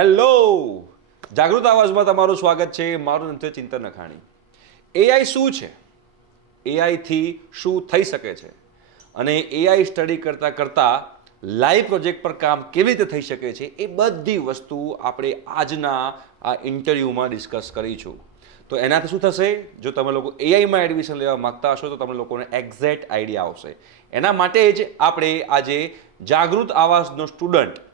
Hello, જાગૃત આવાજમાં તમારું સ્વાગત છે. મારું નામ છે ચિંતન નખાણી. એઆઈ શું છે, એઆઈથી શું થઈ શકે છે અને એઆઈ સ્ટડી કરતાં કરતાં લાઈવ પ્રોજેક્ટ પર કામ કેવી રીતે થઈ શકે છે, એ બધી વસ્તુ આપણે આજના આ ઇન્ટરવ્યૂમાં ડિસ્કસ કરીશું. તો એનાથી શું થશે, જો તમે લોકો એઆઈમાં એડમિશન લેવા માગતા હશો તો તમે લોકોને એક્ઝેક્ટ આઈડિયા આવશે. એના માટે જ આપણે આજે જાગૃત આવાસનો સ્ટુડન્ટ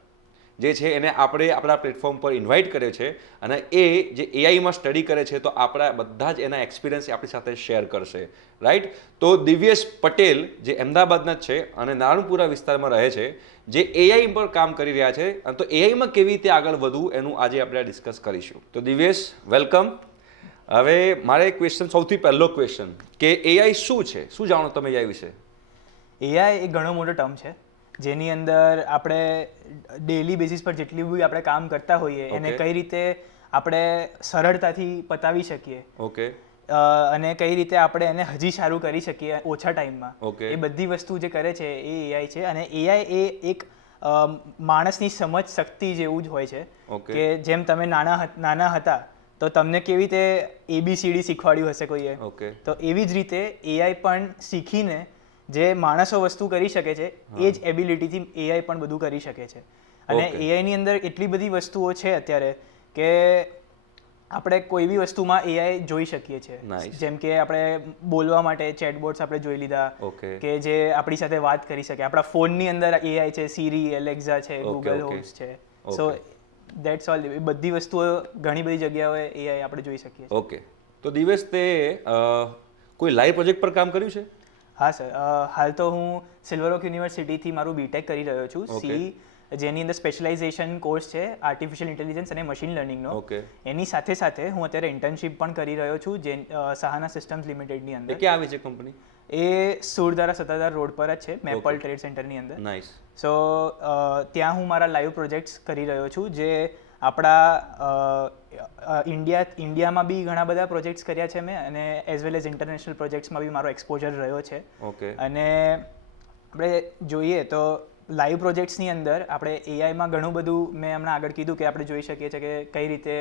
જે છે એને આપણે આપણા પ્લેટફોર્મ પર ઇન્વાઇટ કર્યો છે અને એ જે એઆઈમાં સ્ટડી કરે છે તો આપણા બધા જ એના એક્સપિરિયન્સ આપણી સાથે શેર કરશે, રાઈટ. તો દિવ્યેશ પટેલ જે અમદાવાદના જ છે અને નારણપુરા વિસ્તારમાં રહે છે, જે એઆઈ પર કામ કરી રહ્યા છે, અને તો એઆઈમાં કેવી રીતે આગળ વધવું એનું આજે આપણે ડિસ્કસ કરીશું. તો દિવ્યેશ, વેલકમ. હવે મારે ક્વેશ્ચન, સૌથી પહેલો ક્વેશ્ચન કે એઆઈ શું છે, શું જાણો તમે એઆઈ વિશે? એઆઈ એક ઘણો મોટો ટર્મ છે જેની અંદર આપણે ડેલી બેસિસ પર જેટલી બી આપણે કામ કરતા હોઈએ એને કઈ રીતે આપણે સરળતાથી પતાવી શકીએ, ઓકે, અને કઈ રીતે આપણે એને હજી સારું કરી શકીએ ઓછા ટાઈમમાં, ઓકે, એ બધી વસ્તુ જે કરે છે એ એઆઈ છે. અને એઆઈ એ એક માણસની સમજ શક્તિ જેવું જ હોય છે કે જેમ તમે નાના હતા તો તમને કેવી રીતે ABCD શીખવાડ્યું હશે કોઈએ, તો એવી જ રીતે એઆઈ પણ શીખીને જે માણસો વસ્તુ કરી શકે છે એ જ એબિલિટીથી એઆઈ પણ બધું કરી શકે છે. અને એઆઈની અંદર એટલી બધી વસ્તુઓ છે અત્યારે કે આપણે કોઈ બી વસ્તુમાં એઆઈ જોઈ શકીએ છીએ. જેમ કે આપણે બોલવા માટે ચેટબોટ્સ આપણે જોઈ લીધા કે જે આપણી સાથે વાત કરી શકે. આપણા ફોનની અંદર એઆઈ છે, સીરી, એલેક્ઝા છે, ગૂગલ હોમ્સ છે. સો દેટ્સ ઓલ. એ બધી વસ્તુઓ ઘણી બધી જગ્યાઓએ એઆઈ આપણે જોઈ શકીએ. ઓકે. તો દિવસ તે કોઈ લાઈવ પ્રોજેક્ટ પર કામ કર્યું છે? હા સર, હાલ તો હું સિલ્વર ઓક યુનિવર્સિટીથી મારું બીટેક કરી રહ્યો છું, સી, જેની અંદર સ્પેશિયલાઇઝેશન કોર્સ છે આર્ટિફિશિયલ ઇન્ટેલિજન્સ અને મશીન લર્નિંગનો. એની સાથે સાથે હું અત્યારે ઇન્ટર્નશિપ પણ કરી રહ્યો છું જે સહાના સિસ્ટમ્સ લિમિટેડની અંદર. ક્યાં આવી છે કંપની? એ સુરધારા સત્તાધાર રોડ પર જ છે, મેપલ ટ્રેડ સેન્ટરની અંદર. નાઇસ. સો ત્યાં હું મારા લાઈવ પ્રોજેક્ટ્સ કરી રહ્યો છું, જે આપણા ઇન્ડિયામાં બી ઘણા બધા પ્રોજેક્ટ્સ કર્યા છે મેં, અને એઝ વેલ એઝ ઇન્ટરનેશનલ પ્રોજેક્ટ્સમાં બી મારો એક્સપોઝર રહ્યો છે. અને આપણે જોઈએ તો લાઈવ પ્રોજેક્ટ્સની અંદર આપણે એઆઈમાં ઘણું બધું, મેં હમણાં આગળ કીધું કે આપણે જોઈ શકીએ છીએ કે કઈ રીતે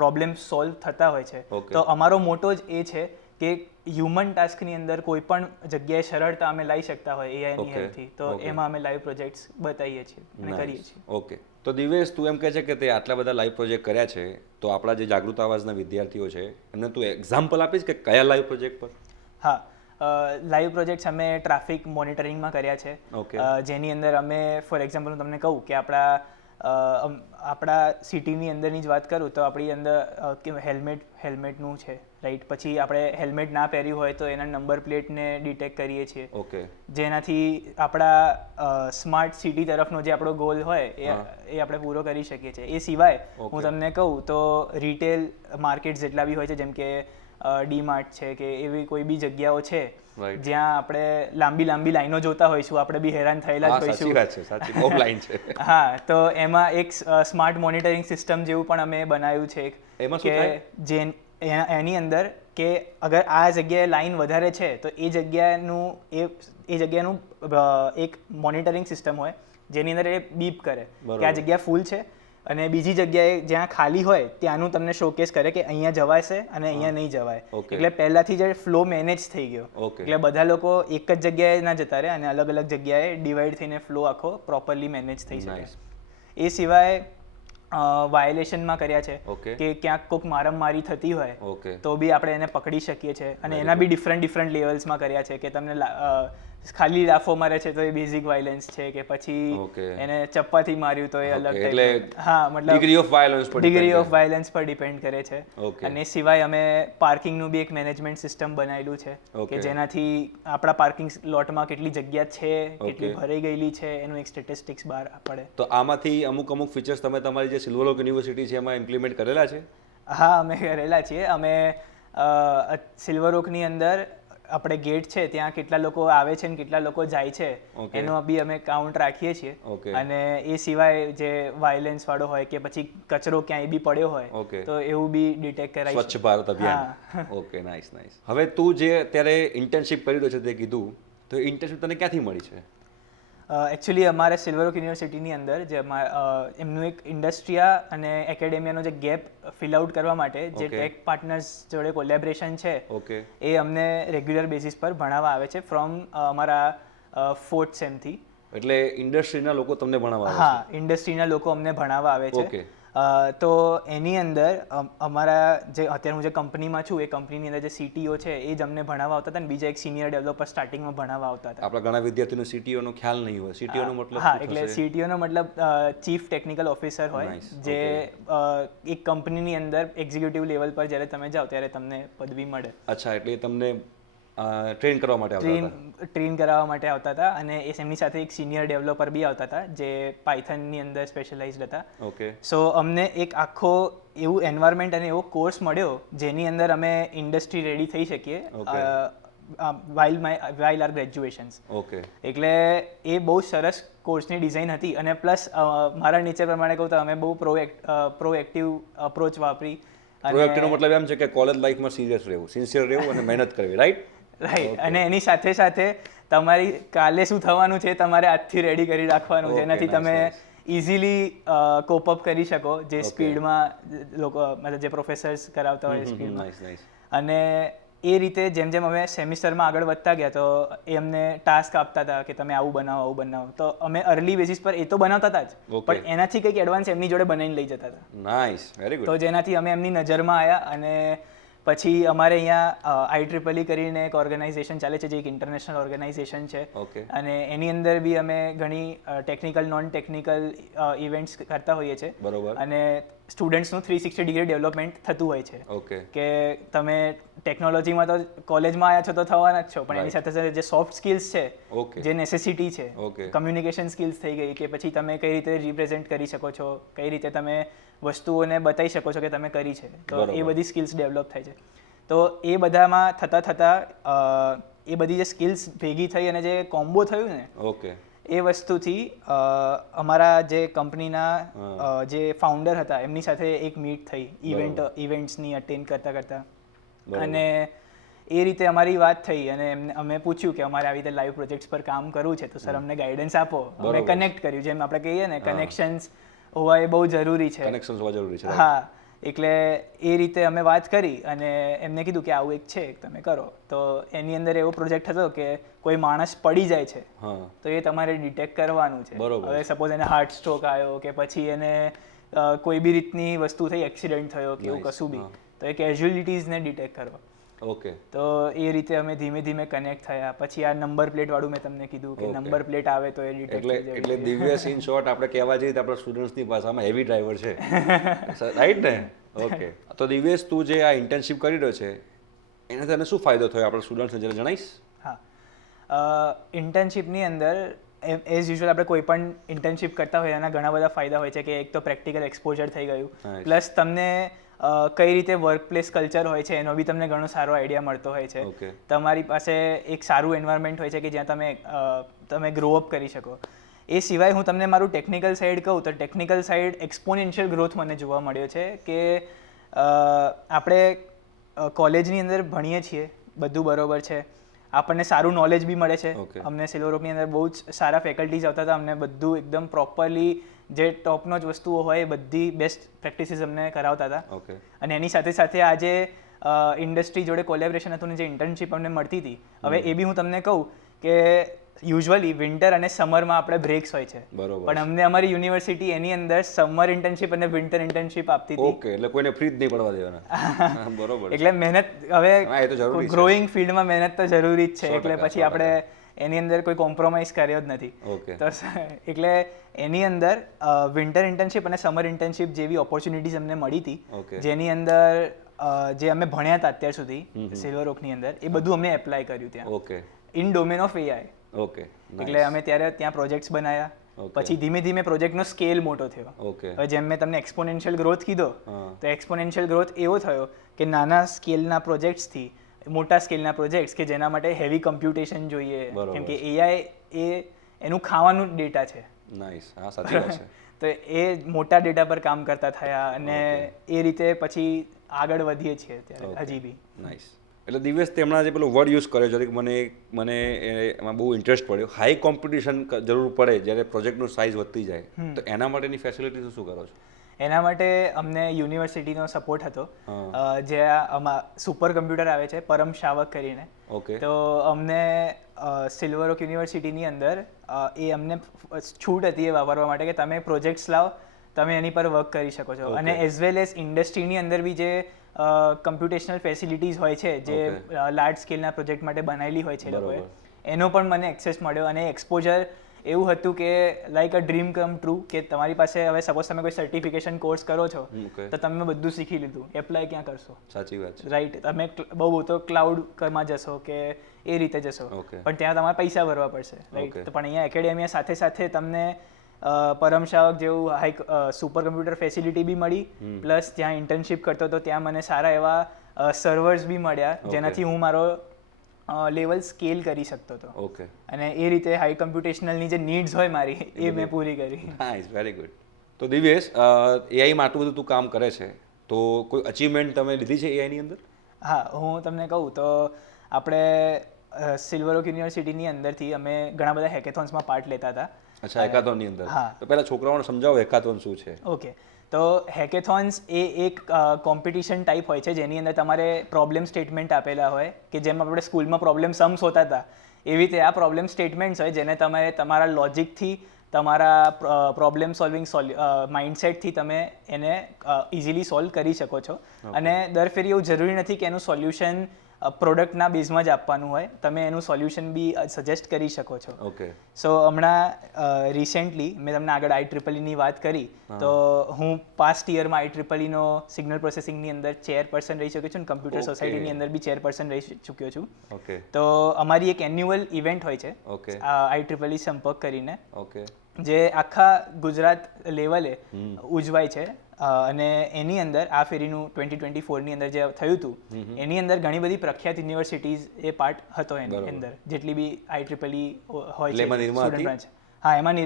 પ્રોબ્લેમ સોલ્વ થતા હોય છે. તો અમારો મોટો જ એ છે કે હ્યુમન ટાસ્કની અંદર કોઈ પણ જગ્યાએ સરળતા અમે લાવી શકતા હોય એઆઈની હેલ્પથી, તો એમાં અમે લાઈવ પ્રોજેક્ટ્સ બતાવીએ છીએ અને કરીએ છીએ. ઓકે. તો દિવેશ, તું એમ કહે છે કે તે આટલા બધા લાઈવ પ્રોજેક્ટ કર્યા છે, તો આપણા જે જાગૃત આવાજના વિદ્યાર્થીઓ છે એમને તું એક્ઝામ્પલ આપીશ કે કયા લાઈવ પ્રોજેક્ટ પર? હા, લાઈવ પ્રોજેક્ટ્સ અમે ટ્રાફિક મોનિટરિંગમાં કર્યા છે, જેની અંદર અમે ફોર એક્ઝામ્પલ હું તમને કહું કે આપણા સિટીની અંદરની જ વાત કરું તો આપણી અંદર હેલ્મેટનું છે, રાઈટ. પછી આપણે હેલ્મેટ ના પહેર્યું હોય તો એના નંબર પ્લેટને ડિટેક્ટ કરીએ છીએ, જેનાથી આપણા સ્માર્ટ સિટી તરફનો જે આપણો ગોલ હોય એ આપણે પૂરો કરી શકીએ છીએ. એ સિવાય હું તમને કહું તો રિટેલ માર્કેટ જેટલા બી હોય છે, જેમ કે ડીમાર્ટ છે કે એવી કોઈ બી જગ્યાઓ છે જ્યાં આપણે લાંબી લાઈનો જોતા હોઈશું, આપણે બી હેરાન થયેલા જ હોઈશું. હા, તો એમાં એક સ્માર્ટ મોનિટરિંગ સિસ્ટમ જેવું પણ અમે બનાવ્યું છે કે એની અંદર કે અગર આ જગ્યાએ લાઈન વધારે છે તો એ જગ્યાનું એક મોનિટરિંગ સિસ્ટમ હોય જેની અંદર એ બીપ કરે કે આ જગ્યા ફૂલ છે, અને બીજી જગ્યાએ જ્યાં ખાલી હોય ત્યાંનું તમને શોકેસ કરે કે અહીંયા જવાશે અને અહીંયા નહીં જવાય. એટલે પહેલાથી જે ફ્લો મેનેજ થઈ ગયો, એટલે બધા લોકો એક જ જગ્યાએ ના જતા રહે અને અલગ અલગ જગ્યાએ ડિવાઈડ થઈને ફ્લો આખો પ્રોપરલી મેનેજ થઈ શકે. એ સિવાય વાયોલેશનમાં કર્યા છે કે ક્યાંક કોઈક મારમારી થતી હોય તો બી આપણે એને પકડી શકીએ છીએ, અને એના બી ડિફરન્ટ લેવલ્સમાં કર્યા છે કે તમને ખાલી લાફો મારે છે તો એ બેઝિક વાયલન્સ છે, કે પછી એને ચપ્પાથી માર્યું તો એ અલગ ટાઈપ. હા, મતલબ ડિગ્રી ઓફ વાયલન્સ પર ડિપેન્ડ કરે છે. અને સિવાય અમે પાર્કિંગનું બી એક મેનેજમેન્ટ સિસ્ટમ બનાવેલું છે કે જેનાથી આપણા પાર્કિંગ લોટમાં કેટલી જગ્યા છે, કેટલી ભરાઈ ગયેલી છે, એનું એક સ્ટેટિસ્ટિક્સ બહાર પડે. તો આમાંથી અમુક ફીચર્સ તમે તમારી જે સિલ્વર ઓક યુનિવર્સિટી છે એમાં ઇમ્પ્લિમેન્ટ કરેલા છે? હા, અમે કરેલા છીએ. અમે સિલ્વર ઓકની અંદર આપણે ગેટ છે ત્યાં કેટલા લોકો આવે છે ને કેટલા લોકો જાય છે એનો બી અમે કાઉન્ટ રાખીએ છીએ. અને એ સિવાય જે વાયલન્સ વાળો હોય કે પછી કચરો ક્યાંય બી પડ્યો હોય તો એવું બી ડિટેક્ટ કરાય. સ્વચ્છ ભારત અભિયાન. Okay, nice. હવે તું જે અત્યારે ઇન્ટર્નશિપ કરી રહ્યો છે તે કીધું, તો ઇન્ટર્નશિપ તને ક્યાંથી મળી છે? એકચ્યુઅલી અમારે સિલ્વરઓક યુનિવર્સિટીની અંદર જે એમનું એક ઇન્ડસ્ટ્રીયા અને એકેડેમિયાનો જે ગેપ ફિલ આઉટ કરવા માટે જે ટેક પાર્ટનર્સ જોડે કોલેબરેશન છે એ અમને રેગ્યુલર બેસિસ પર ભણાવવા આવે છે ફ્રોમ અમારા 4th સેમથી. એટલે ઇન્ડસ્ટ્રીના લોકો તમને ભણાવવા આવે છે? હા, ઇન્ડસ્ટ્રીના લોકો અમને ભણાવવા આવે છે. તો એની અંદર અમારા જે અત્યારે હું જે કંપનીમાં છું એ કંપનીની અંદર જે CTO છે એ જ અમને ભણાવવા આવતા હતા અને બીજા એક સિનિયર ડેવલપર સ્ટાર્ટિંગમાં ભણાવવા આવતા હતા. આપણા ઘણા વિદ્યાર્થીઓને CTO નો ખ્યાલ નહીં હોય. CTO નો મતલબ હા, એટલે CTO નો મતલબ ચીફ ટેકનિકલ ઓફિસર હોય, જે એક કંપનીની અંદર એક્ઝિક્યુટિવ લેવલ પર જ્યારે તમે જાઓ ત્યારે તમને પદવી મળે. અચ્છા, એટલે તમને ટ્રેન કરવા માટે આવતા હતા? ટ્રેન કરાવવા માટે આવતા હતા અને એમની સાથે એક સિનિયર ડેવલપર બી આવતા હતા જે પાયથનની અંદર સ્પેશિયલાઇઝડ હતા. સો અમને એક આખો એવું એન્વાયરમેન્ટ અને એવો કોર્સ મળ્યો જેની અંદર અમે ઇન્ડસ્ટ્રી રેડી થઈ શકીએ વાઇલ આર ગ્રેજ્યુએશન્સ. એટલે એ બહુ સરસ કોર્સની ડિઝાઇન હતી અને પ્લસ મારા નેચર પ્રમાણે કહું તો અમે બહુ પ્રોએક્ટિવ અપ્રોચ વાપરી. પ્રોએક્ટિવનો મતલબ એમ છે કે કોલેજ લાઈફમાં સિરિયસ રહેવું, સિન્સિયર રહેવું અને મહેનત કરવી, રાઈટ? અને એની સાથે સાથે તમારી કાલે શું થવાનું છે તમારે આજથી રેડી કરી રાખવાનું, જેનાથી તમે ઇઝીલી કોપ અપ કરી શકો જે સ્પીડમાં લોકો મતલબ જે પ્રોફેસર્સ કરાવતા હોય સ્પીડમાં. અને એ રીતે જેમ જેમ અમે સેમિસ્ટરમાં આગળ વધતા ગયા તો એ અમને ટાસ્ક આપતા હતા કે તમે આવું બનાવો, તો અમે અર્લી બેસિસ પર એ તો બનાવતા હતા જ, પણ એનાથી કંઈક એડવાન્સ એમની જોડે બનાવીને લઈ જતા હતા. Nice, very good. તો જેનાથી અમે એમની નજરમાં આવ્યા અને પછી અમારે અહીંયા IEEE કરીને એક ઓર્ગેનાઇઝેશન ચાલે છે જે એક ઇન્ટરનેશનલ ઓર્ગેનાઇઝેશન છે અને એની અંદર બી અમે ઘણી ટેકનિકલ નોન ટેકનિકલ ઇવેન્ટ્સ કરતા હોઈએ છીએ. અને સ્ટુડન્ટ્સનું 360 ડિગ્રી ડેવલપમેન્ટ થતું હોય છે કે તમે ટેકનોલોજીમાં તો કોલેજમાં આવ્યા છો તો થવાના જ છો, પણ એની સાથે સાથે જે સોફ્ટ સ્કિલ્સ છે, જે નેસેસિટી છે, કમ્યુનિકેશન સ્કિલ્સ થઈ ગઈ કે પછી તમે કઈ રીતે રિપ્રેઝેન્ટ કરી શકો છો, કઈ રીતે તમે વસ્તુઓને બતાવી શકો છો કે તમે કરી છે, તો એ બધી સ્કિલ્સ ડેવલપ થાય છે. તો એ બધામાં થતાં એ બધી જે સ્કિલ્સ ભેગી થઈ અને જે કોમ્બો થયું ને એ વસ્તુથી અમારા જે કંપનીના જે ફાઉન્ડર હતા એમની સાથે એક મીટ થઈ ઇવેન્ટ્સની અટેન્ડ કરતા અને એ રીતે અમારી વાત થઈ અને અમે પૂછ્યું કે અમારે આવી રીતે લાઈવ પ્રોજેક્ટ્સ પર કામ કરવું છે તો સર અમને ગાઈડન્સ આપો. અમે કનેક્ટ કર્યું, જેમ આપણે કહીએ ને કનેક્શન્સ હોવા એ બહુ જરૂરી છે. કનેક્શન્સ હોવા જરૂરી છે. હા, એટલે એ રીતે અમે વાત કરી અને એમને કીધું કે આવું એક છે તમે કરો. તો એની અંદર એવો પ્રોજેક્ટ હતો કે કોઈ માણસ પડી જાય છે તો એ તમારે ડિટેક્ટ કરવાનું છે. હવે સપોઝ એને હાર્ટ સ્ટ્રોક આવ્યો કે પછી એને કોઈ બી રીતની વસ્તુ થઈ, એક્સિડન્ટ થયો કે એવું કશું બી, તો એ કેઝ્યુઅલિટીઝને ડિટેક્ટ કરવા. તો એ રીતે અમે ધીમે ધીમે કનેક્ટ થયા. પછી આ નંબર પ્લેટ વાળું મેં તમને કીધું કે નંબર પ્લેટ આવે તો એ ડિટેક્ટ થઈ જાય. એટલે દિવ્યેશ ઇન શોર્ટ આપણે કહેવા જઈએ તો આપણા સ્ટુડન્ટ્સની ભાષામાં હેવી ડ્રાઈવર છે, રાઈટ ને? તો દિવ્યેશ, તું જે આ ઇન્ટર્નશિપ કરી રહ્યો છે એનાથી તને શું ફાયદો થયો આપણા સ્ટુડન્ટ્સને જરા જણાવીશ? હા, ઇન્ટર્નશિપની અંદર એઝ યુઝ્યુઅલ આપણે કોઈ પણ ઇન્ટર્નશિપ કરતા હોય એના ઘણા બધા ફાયદા હોય છે કે એક તો પ્રેક્ટિકલ એક્સપોઝર થઈ ગયું, પ્લસ તમને કઈ રીતે વર્ક પ્લેસ કલ્ચર હોય છે એનો બી તમને ઘણો સારો આઈડિયા મળતો હોય છે. તમારી પાસે એક સારું એન્વાયરમેન્ટ હોય છે કે જ્યાં તમે ગ્રો અપ કરી શકો. એ સિવાય હું તમને મારું ટેકનિકલ સાઈડ કહું તો ટેકનિકલ સાઈડ એક્સપોનેન્શિયલ ગ્રોથ મને જોવા મળ્યો છે કે આપણે કોલેજની અંદર ભણીએ છીએ, બધું બરોબર છે, આપણને સારું નોલેજ બી મળે છે. અમને સિલ્વરઓકની અંદર બહુ જ સારા ફેકલ્ટીઝ આવતા હતા, અમને બધું એકદમ પ્રોપરલી જે ટોપનો જ વસ્તુઓ હોય એ બધી બેસ્ટ પ્રેક્ટિસીસ અમને કરાવતા હતા. અને એની સાથે સાથે આજે ઇન્ડસ્ટ્રી જોડે કોલેબરેશન હતું ને જે ઇન્ટર્નશિપ અમને મળતી હતી, હવે એ બી હું તમને કહું કે યુઝ્યુઅલી વિન્ટર અને સમરમાં આપણે બ્રેક્સ હોય છે, પણ અમને અમારી યુનિવર્સિટી એની અંદર સમર ઇન્ટર્નશિપ અને વિન્ટર ઇન્ટર્નશિપ આપતી હતી. એટલે કોઈને ફ્રી જ નહીં પડવા દેવાના. બરોબર. એટલે મહેનત, હવે ગ્રોઈંગ ફિલ્ડમાં મહેનત તો જરૂરી જ છે, એટલે પછી આપણે એની અંદર કોઈ કોમ્પ્રોમાઇઝ કર્યો જ નથી. તો એટલે એની અંદર વિન્ટર ઇન્ટર્નશિપ અને સમર ઇન્ટર્નશિપ જેવી ઓપોર્ચ્યુનિટીઝ અમને મળી હતી, જેની અંદર જે અમે ભણ્યા હતા અત્યાર સુધી સિલ્વરઓકની અંદર એ બધું અમને એપ્લાય કર્યું ત્યાં ઇન ડોમેન ઓફ AI. એટલે અમે ત્યારે ત્યાં પ્રોજેક્ટ્સ બનાવ્યા. પછી ધીમે ધીમે પ્રોજેક્ટનો સ્કેલ મોટો થયો. હવે જેમ મેં તમને એક્સપોનેન્શિયલ ગ્રોથ કીધો, તો એક્સપોનેન્શિયલ ગ્રોથ એવો થયો કે નાના સ્કેલના પ્રોજેક્ટ્સથી મોટા સ્કેલના પ્રોજેક્ટ્સ કે જેના માટે હેવી કમ્પ્યુટેશન જોઈએ, કેમ કે AI એનું ખાવાનું ડેટા છે. નાઇસ, હા સાચી વાત છે. તો એ મોટા ડેટા પર કામ કરતા થયા અને એ રીતે પછી આગળ વધીએ છીએ અત્યારે હજી બી. નાઇસ. એટલે દિવ્યેશ તેમના જે પેલો વર્ડ યુઝ કર્યો છે મને એમાં બહુ ઇન્ટરેસ્ટ પડ્યો. હાઈ કોમ્પિટિશન જરૂર પડે જ્યારે પ્રોજેક્ટનું સાઇઝ વધતી જાય તો એના માટેની ફેસિલિટી શું કરો છો? એના માટે અમને યુનિવર્સિટીનો સપોર્ટ હતો, જે સુપર કમ્પ્યુટર આવે છે પરમ શાવક કરીને. ઓકે. તો અમને સિલ્વર ઓક યુનિવર્સિટીની અંદર એ અમને છૂટ હતી એ વાપરવા માટે કે તમે પ્રોજેક્ટ્સ લાવો, તમે એની પર વર્ક કરી શકો છો. અને એઝ વેલ એઝ ઇન્ડસ્ટ્રીની અંદર બી જે કમ્પ્યુટેશનલ ફેસિલિટીઝ હોય છે જે લાર્જ સ્કેલના પ્રોજેક્ટ માટે બનાવેલી હોય છે લોકોએ, એનો પણ મને એક્સેસ મળ્યો. અને એક્સપોઝર એવું હતું કે like a dream come true, કે તમારી પાસે હવે સપોઝ તમે કોઈ સર્ટિફિકેશન કોર્સ કરો છો તો તમે બધું શીખી લીધું, એપ્લાય ક્યાં કરશો? સાચી વાત છે. રાઈટ. તમે બહુ તો ક્લાઉડમાં જશો કે એ રીતે જશો, પણ ત્યાં તમારે પૈસા ભરવા પડશે. રાઈટ. પણ અહીંયા એકેડેમિયા સાથે સાથે તમને પરમ શાવક જેવું સુપર કમ્પ્યુટર ફેસિલિટી બી મળી, પ્લસ ત્યાં ઇન્ટર્નશિપ કરતો તો ત્યાં મને સારા એવા સર્વર્સ બી મળ્યા જેનાથી હું મારો લેવલ સ્કેલ કરી શકતો હતો. ઓકે. અને એ રીતે હાઈ કમ્પ્યુટેશનલની જે નીડ્સ હોય મારી એ મેં પૂરી કરી. Nice, very good. તો દિવ્યેશ, એઆઈમાં આટલું બધું તું કામ કરે છે તો કોઈ અચીવમેન્ટ તમે લીધી છે એઆઈની અંદર? હા, હું તમને કહું તો આપણે સિલ્વર ઓક યુનિવર્સિટીની અંદરથી અમે ઘણા બધા હેકેથોન્સમાં પાર્ટ લેતા હતા. અચ્છા, હેકાથોનની અંદર. હા. તો પહેલા છોકરાઓને સમજાવો હેકાથોન શું છે. ઓકે. તો હેકેથોન્સ એ એક કોમ્પિટિશન ટાઈપ હોય છે જેની અંદર તમારે પ્રોબ્લેમ સ્ટેટમેન્ટ આપેલા હોય, કે જેમ આપણે સ્કૂલમાં પ્રોબ્લેમ સમ્સ હોતા હતા એવી રીતે આ પ્રોબ્લેમ સ્ટેટમેન્ટ્સ હોય જેને તમે તમારા લોજિકથી, તમારા પ્રોબ્લેમ સોલ્વિંગ માઇન્ડસેટથી તમે એને ઇઝીલી સોલ્વ કરી શકો છો. અને દર ફેરી એવું જરૂરી નથી કે એનું સોલ્યુશન પ્રોડક્ટના બેઝમાં જ આપવાનું હોય, તમે એનું સોલ્યુશન બી સજેસ્ટ કરી શકો છો. ઓકે. સો હમણાં રિસેન્ટલી મેં તમને આગળ IEEEની વાત કરી, તો હું પાસ્ટ યરમાં IEEEનો સિગ્નલ પ્રોસેસિંગની અંદર ચેરપર્સન રહી ચૂક્યો છું અને કમ્પ્યુટર સોસાયટીની અંદર બી ચેરપર્સન રહી ચૂક્યો છું. ઓકે. તો અમારી એક એન્યુઅલ ઇવેન્ટ હોય છે IEEE સંપર્ક કરીને, જે આખા ગુજરાત લેવલે ઉજવાય છે. અને એની અંદર આ ફેરીનું 2024ની અંદર જે થયું હતું એની અંદર ઘણી બધી પ્રખ્યાત યુનિવર્સિટીઝ એ પાર્ટ હતો એની અંદર, જેટલી બી IEEE હોય છે સ્ટુડન્ટ બ્રાન્ચ. હા, એમાં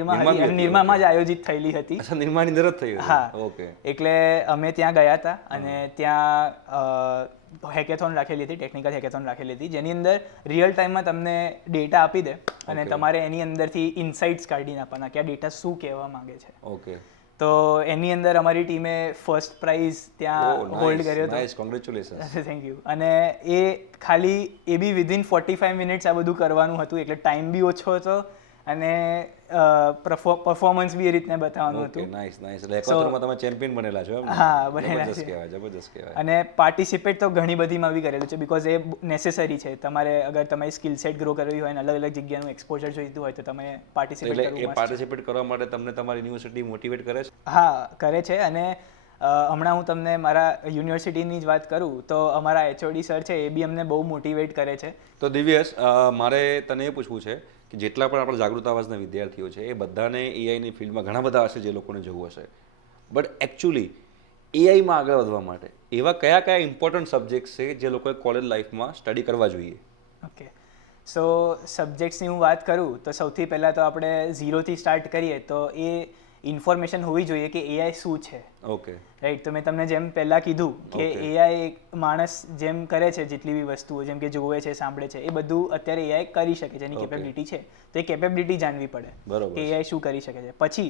નિરમામાં જ આયોજિત થયેલી હતી. નિરમાની અંદર જ થઈ? હા. ઓકે. એટલે અમે ત્યાં ગયા હતા અને ત્યાં હેકેથોન રાખેલી હતી, ટેકનિકલ હેકેથોન રાખેલી હતી, જેની અંદર રિયલ ટાઈમમાં તમને ડેટા આપી દે અને તમારે એની અંદરથી ઇનસાઇટ્સ કાઢીને આપવાના કે આ ડેટા શું કહેવા માંગે છે. ઓકે. તો એની અંદર અમારી ટીમે ફર્સ્ટ પ્રાઇઝ ત્યાં હોલ્ડ કર્યો હતો. Nice, congratulations. Thank you. અને એ ખાલી એ બી વિધિન 45 મિનિટ્સ આ બધું કરવાનું હતું, એટલે ટાઈમ બી ઓછો હતો અને પરફોર્મન્સ બી એ રીતને બતાવવાનું હતું. Nice, nice. એટલે હેકાથોનમાં તમે ચેમ્પિયન બનેલા છો એમ? હા, બનેલા છે. જબરદસ્ત કહેવાય. અને પાર્ટિસિપેટ તો ઘણી બધીમાં બી કરેલું છે, બીકોઝ એ નેસેસરી છે. તમારે અગર તમારી સ્કિલ સેટ ગ્રો કરવી હોય અને અલગ અલગ જગ્યાનું એક્સપોઝર જોઈતું હોય તો તમે પાર્ટિસિપેટ કરવું. એટલે એ પાર્ટિસિપેટ કરવા માટે તમને તમારી યુનિવર્સિટી મોટિવેટ કરે છે? હા, કરે છે. અને હમણાં હું તમને મારા યુનિવર્સિટીની જ વાત કરું તો અમારા HOD સર છે એ બી અમને બહુ મોટિવેટ કરે છે. તો દિવ્યેશ, મારે તને એ પૂછવું છે કે જેટલા પણ આપણા જાગૃત આવાજના વિદ્યાર્થીઓ છે એ બધાને એઆઈની ફિલ્ડમાં ઘણા બધા હશે જે લોકોને જવું હશે, બટ એકચ્યુઅલી એઆઈમાં આગળ વધવા માટે એવા કયા કયા ઇમ્પોર્ટન્ટ સબ્જેક્ટ્સ છે જે લોકોએ કોલેજ લાઈફમાં સ્ટડી કરવા જોઈએ? ઓકે. સો સબ્જેક્ટ્સની હું વાત કરું તો સૌથી પહેલાં તો આપણે 0થી સ્ટાર્ટ કરીએ તો એ ઇન્ફોર્મેશન હોવી જોઈએ કે એઆઈ શું છે. ઓકે. રાઈટ. તો મેં તમને જેમ પહેલાં કીધું કે એઆઈ માણસ જેમ કરે છે જેટલી બી વસ્તુઓ, જેમ કે જોવે છે, સાંભળે છે, એ બધું અત્યારે એઆઈ કરી શકે છે, એની કેપેબિલિટી છે. તો એ કેપેબિલિટી જાણવી પડે કે એઆઈ શું કરી શકે છે. પછી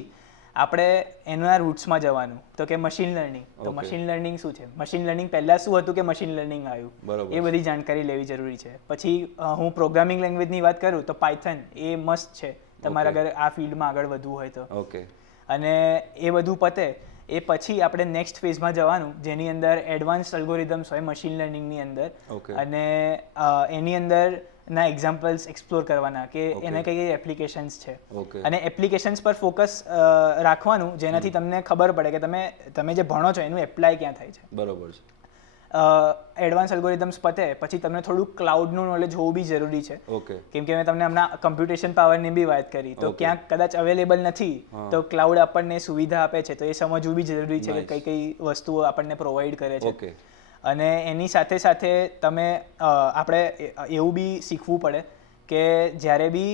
આપણે એના રૂટ્સમાં જવાનું, તો કે મશીન લર્નિંગ. તો મશીન લર્નિંગ શું છે? મશીન લર્નિંગ પહેલાં શું હતું કે મશીન લર્નિંગ આવ્યું, એ બધી જાણકારી લેવી જરૂરી છે. પછી હું પ્રોગ્રામિંગ લેંગ્વેજની વાત કરું તો પાયથન એ મસ્ત છે તમારે અગર આ ફિલ્ડમાં આગળ વધવું હોય તો. ઓકે. અને એ બધું પતે એ પછી આપણે નેક્સ્ટ ફેઝમાં જવાનું, જેની અંદર એડવાન્સ અલ્ગોરિધમ્સ હોય મશીન લર્નિંગની અંદર. અને એની અંદર ના એક્ઝામ્પલ્સ એક્સપ્લોર કરવાના કે એને કઈ કઈ એપ્લિકેશન્સ છે. અને એપ્લિકેશન્સ પર ફોકસ રાખવાનું જેનાથી તમને ખબર પડે કે તમે જે ભણો છો એનું એપ્લાય ક્યાં થાય છે. બરોબર છે. એડવાન્સ અલ્ગોરિધમ્સ પતે પછી તમને થોડું ક્લાઉડનું નોલેજ હોવું બી જરૂરી છે. કેમ કે મેં તમને હમણાં કમ્પ્યુટેશન પાવરની બી વાત કરી, તો ક્યાંક કદાચ અવેલેબલ નથી તો ક્લાઉડ આપણને સુવિધા આપે છે, તો એ સમજવું બી જરૂરી છે કે કઈ કઈ વસ્તુઓ આપણને પ્રોવાઈડ કરે છે. અને એની સાથે સાથે તમે આપણે એવું બી શીખવું પડે કે જ્યારે બી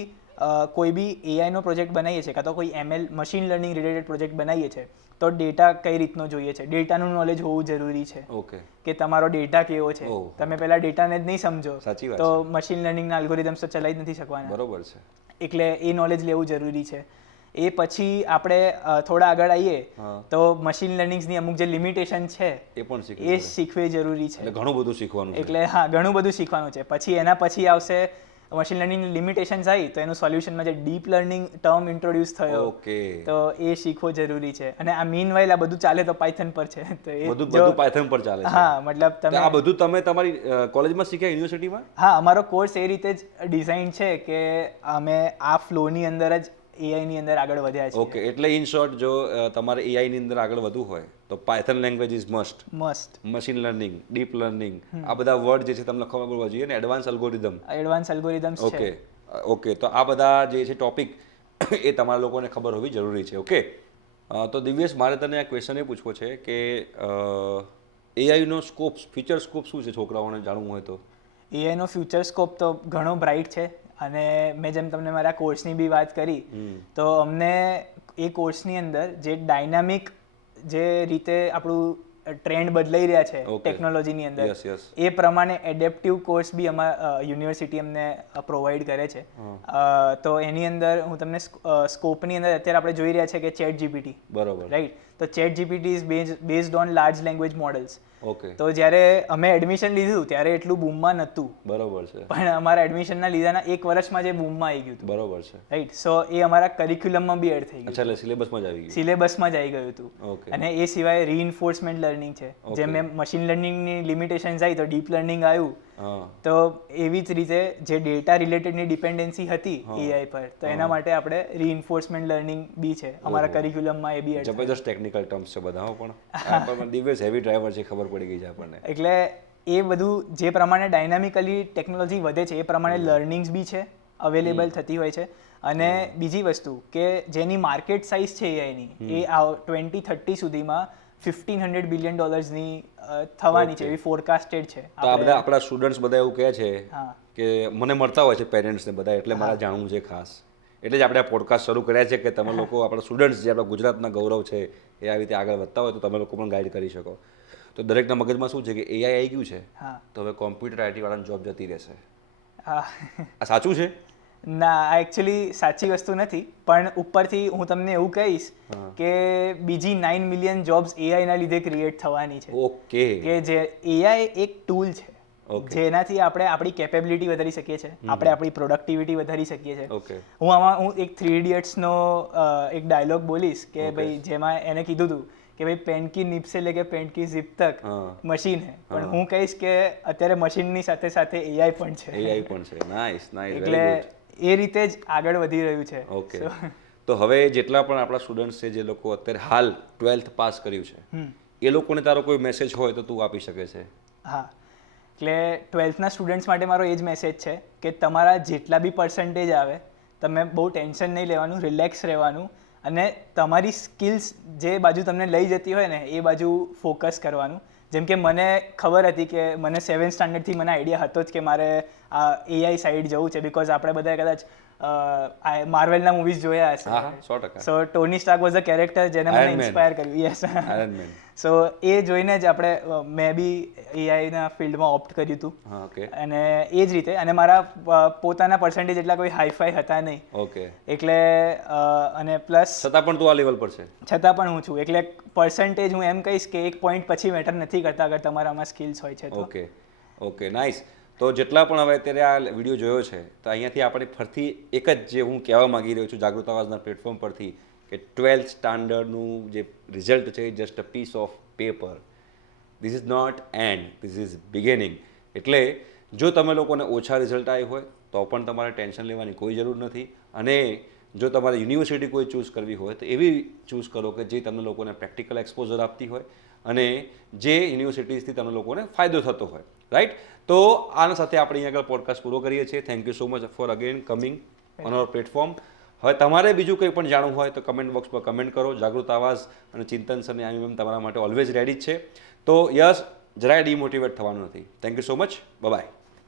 કોઈ બી એઆઈનો પ્રોજેક્ટ બનાવીએ છીએ કાં તો કોઈ ML machine learning related project બનાવીએ છીએ તો ડેટા કઈ રીતનો જોઈએ છે, ડેટાનું નોલેજ હોવું જરૂરી છે. ઓકે, કે તમારો ડેટા કેવો છે. તમે પહેલા ડેટાને જ નહીં સમજો સાચી વાત તો મશીન લર્નિંગના અલ્ગોરિધમ્સ તો ચલાવી જ નથી શકવાના. બરોબર છે. એટલે એ નોલેજ લેવું જરૂરી છે. એ પછી આપણે થોડા આગળ આવીએ તો મશીન લર્નિંગ્સની અમુક જે લિમિટેશન છે એ શીખવી જરૂરી છે. ઘણું બધું શીખવાનું. એટલે હા, ઘણું બધું શીખવાનું છે. પછી એના પછી આવશે મશીન લર્નિંગની લિમિટેશન્સ આવી તો એનું સોલ્યુશનમાં જે ડીપ લર્નિંગ ટર્મ ઇન્ટ્રોડ્યુસ થયો તો એ શીખવો જરૂરી છે. અને આ મીન વાઇલ આ બધું ચાલે તો પાયથન પર છે. તો એ બધું પાયથન પર ચાલે છે. હા, મતલબ તમે આ બધું તમે તમારી કોલેજમાં શીખ્યા, યુનિવર્સિટીમાં? હા, અમારો કોર્સ એ રીતે જ ડિઝાઇન છે કે અમે આ ફ્લોની અંદર જ એઆઈ ની અંદર આગળ વધ્યા છે. ઓકે, એટલે ઇન શોર્ટ જો તમારે એઆઈ ની અંદર આગળ વધવું હોય તો Python language is must. Machine learning, deep learning, આ બધા વર્ડ જે છે તમને ખબર પડવા જોઈએ ને. એડવાન્સ એલ્ગોરિધમ્સ છે. ઓકે, તો આ બધા જે છે ટોપિક એ તમારા લોકોને ખબર હોવી જરૂરી છે. ઓકે, તો દિવ્યેશ, મારે તને આ ક્વેશ્ચન એ પૂછવો છે કે એઆઈનો સ્કોપ, ફ્યુચર સ્કોપ શું છે છોકરાઓને જાણવું હોય તો? એઆઈનો ફ્યુચર સ્કોપ તો ઘણો બ્રાઇટ છે. અને મેં જેમ તમને મારા કોર્સની બી વાત કરી તો અમને એ કોર્સની અંદર જે ડાયનામિક જે રીતે આપણું ટ્રેન્ડ બદલાઈ રહ્યા છે ટેકનોલોજીની અંદર એ પ્રમાણે એડેપ્ટિવ કોર્સ બી અમારા યુનિવર્સિટી અમને પ્રોવાઈડ કરે છે. તો એની અંદર હું તમને સ્કોપની અંદર અત્યારે આપણે જોઈ રહ્યા છે કે ચેટ જીપીટી, બરોબર, રાઈટ? તો chat GPT is based on large language models. Okay, તો જ્યારે અમે એડમિશન લીધું ત્યારે એટલું બૂમમાં નહોતું. બરોબર છે. પણ અમારા એડમિશનના લીધાના 1 વર્ષમાં જે બૂમમાં આવી ગયું હતું. બરોબર છે, રાઈટ? સો એ અમારા કરિક્યુલમમાં બી એડ થઈ ગયું. અચ્છા, એટલે સિલેબસમાં જ આવી ગયું. સિલેબસમાં જ આવી ગયું હતું. ઓકે. અને એ સિવાય રીઇન્ફોર્સમેન્ટ લર્નિંગ છે. જેમ મેં મશીન લર્નિંગની લિમિટેશન્સ આવી તો ડીપ લર્નિંગ આવ્યું. તો એવી જ રીતે જે ડેટા રિલેટેડની ડિપેન્ડન્સી હતી એઆઈ પર, તો એના માટે આપણે રીઇન્ફોર્સમેન્ટ લર્નિંગ બી છે અમારા કરિક્યુલમમાં. એ બી જબરદસ્ત ટેકનિકલ ટર્મ્સ છે બધા. પણ દિવ્યેશ હેવી ડ્રાઈવર છે, ખબર પડી ગઈ છે આપણને. એટલે એ બધું જે પ્રમાણે ડાયનામિકલી ટેકનોલોજી વધે છે એ પ્રમાણે લર્નિંગ્સ બી છે, અવેલેબલ થતી હોય છે. અને બીજી વસ્તુ કે જેની માર્કેટ સાઇઝ છે એઆઈની, એ 2030 સુધીમાં $1,500 બિલિયન થવાની છે એવી ફોરકાસ્ટેડ છે. તો આ બધા આપણા સ્ટુડન્ટ્સ બધા એવું કહે છે કે મને મળતા હોય છે પેરેન્ટ્સને બધા, એટલે મારે જાણવું છે ખાસ. એટલે જ આપણે આ પોડકાસ્ટ શરૂ કર્યા છે કે તમે લોકો, આપણા સ્ટુડન્ટ્સ જે આપણા ગુજરાતના ગૌરવ છે, એ આવી રીતે આગળ વધતા હોય તો તમે લોકો પણ ગાઈડ કરી શકો. તો દરેકના મગજમાં શું છે કે એઆઈ આવી ગયું છે તો હવે કોમ્પ્યુટર આઈટી વાળાની જોબ જતી રહેશે. આ સાચું છે? ના, આ એકચ્યુઅલી સાચી વસ્તુ નથી. પણ ઉપરથી હું તમને એવું કહીશ કે બીજી 9 મિલિયન જોબ્સ એઆઈ ના લીધે ક્રિએટ થવાની છે. ઓકે, કે જે એઆઈ એક ટૂલ છે જેનાથી આપણે આપણી કેપેબિલિટી વધારી શકીએ છીએ, આપણે આપણી પ્રોડક્ટિવિટી વધારી શકીએ છીએ. હું એક 3 ઇડિયટ્સનો એક ડાયલોગ બોલીશ કે ભાઈ જેમાં એને કીધું હતું કે ભાઈ પેન કી નિપ સે લેકે પેન કી ઝિપ તક મશીન હે. પણ હું કહીશ કે અત્યારે મશીનની સાથે સાથે એઆઈ પણ છે. એઆઈ પણ છે. નાઇસ, નાઇસ, એટલે એ રીતે જ આગળ વધી રહ્યું છે. ઓકે, તો હવે જેટલા પણ આપણા સ્ટુડન્ટ્સ છે જે લોકો અત્યારે હાલ 12th પાસ કર્યું છે, એ લોકોને તારો કોઈ મેસેજ હોય તો તું આપી શકે છે? હા, એટલે 12thના સ્ટુડન્ટ્સ માટે મારો એ જ મેસેજ છે કે તમારા જેટલા બી પર્સન્ટેજ આવે તમે બહુ ટેન્શન નહીં લેવાનું, રિલેક્સ રહેવાનું અને તમારી સ્કિલ્સ જે બાજુ તમને લઈ જતી હોય ને એ બાજુ ફોકસ કરવાનું. જેમ કે મને ખબર હતી કે મને 7th સ્ટાન્ડર્ડથી મને આઈડિયા હતો જ કે મારે આ એઆઈ સાઈડ જવું છે. બિકોઝ આપણે બધા કદાચ માર્વેલના મૂવીઝ જોયા હશે. 100%. So Tony Stark was a character જેને મને ઇન્સ્પાયર કર્યું. યસ, સો એ જોઈને જ આપણે મેં બી એઆઈના ફિલ્ડમાં ઓપ્ટ કર્યું હતું. અને એ જ રીતે, અને મારા પોતાના પર્સન્ટેજ એટલા કોઈ હાઈફાઈ હતા નહીં. ઓકે, એટલે અને પ્લસ છતાં પણ તું આ લેવલ પર છે. છતાં પણ હું છું. એટલે પર્સન્ટેજ હું એમ કહીશ કે એક પોઈન્ટ પછી મેટર નથી કરતા અગર તમારામાં સ્કિલ્સ હોય છે તો. Okay, okay, nice. તો જેટલા પણ હવે અત્યારે આ વિડીયો જોયો છે તો અહીંયાથી આપણે ફરતી એક જ જે હું કહેવા માંગી રહ્યો છું જાગૃત અવાજના પ્લેટફોર્મ પરથી કે 12th સ્ટાન્ડર્ડનું જે રિઝલ્ટ છે just a piece of paper. This is not end, this is beginning. એટલે જો તમે લોકોને ઓછા રિઝલ્ટ આવ્યા હોય તો પણ તમારે ટેન્શન લેવાની કોઈ જરૂર નથી. અને જો તમારે યુનિવર્સિટી કોઈ ચૂઝ કરવી હોય તો એવી ચૂઝ કરો કે જે તમને લોકોને પ્રેક્ટિકલ એક્સપોઝર આપતી હોય અને જે યુનિવર્સિટીઝથી તમને લોકોને ફાયદો થતો હોય. રાઈટ? તો આના સાથે આપણે અહીં આગળ પોડકાસ્ટ પૂરો કરીએ છીએ. Thank you so much for again coming on our platform. હવે તમારે બીજું કંઈ પણ જાણવું હોય તો કમેન્ટ બોક્સ પર કમેન્ટ કરો. જાગૃત આવાજ અને ચિંતન સર અને આઈ મેમ તમારા માટે ઓલવેઝ રેડી જ છે. તો યસ, જરાય ડિમોટિવેટ થવાનું નથી. Thank you so much. By.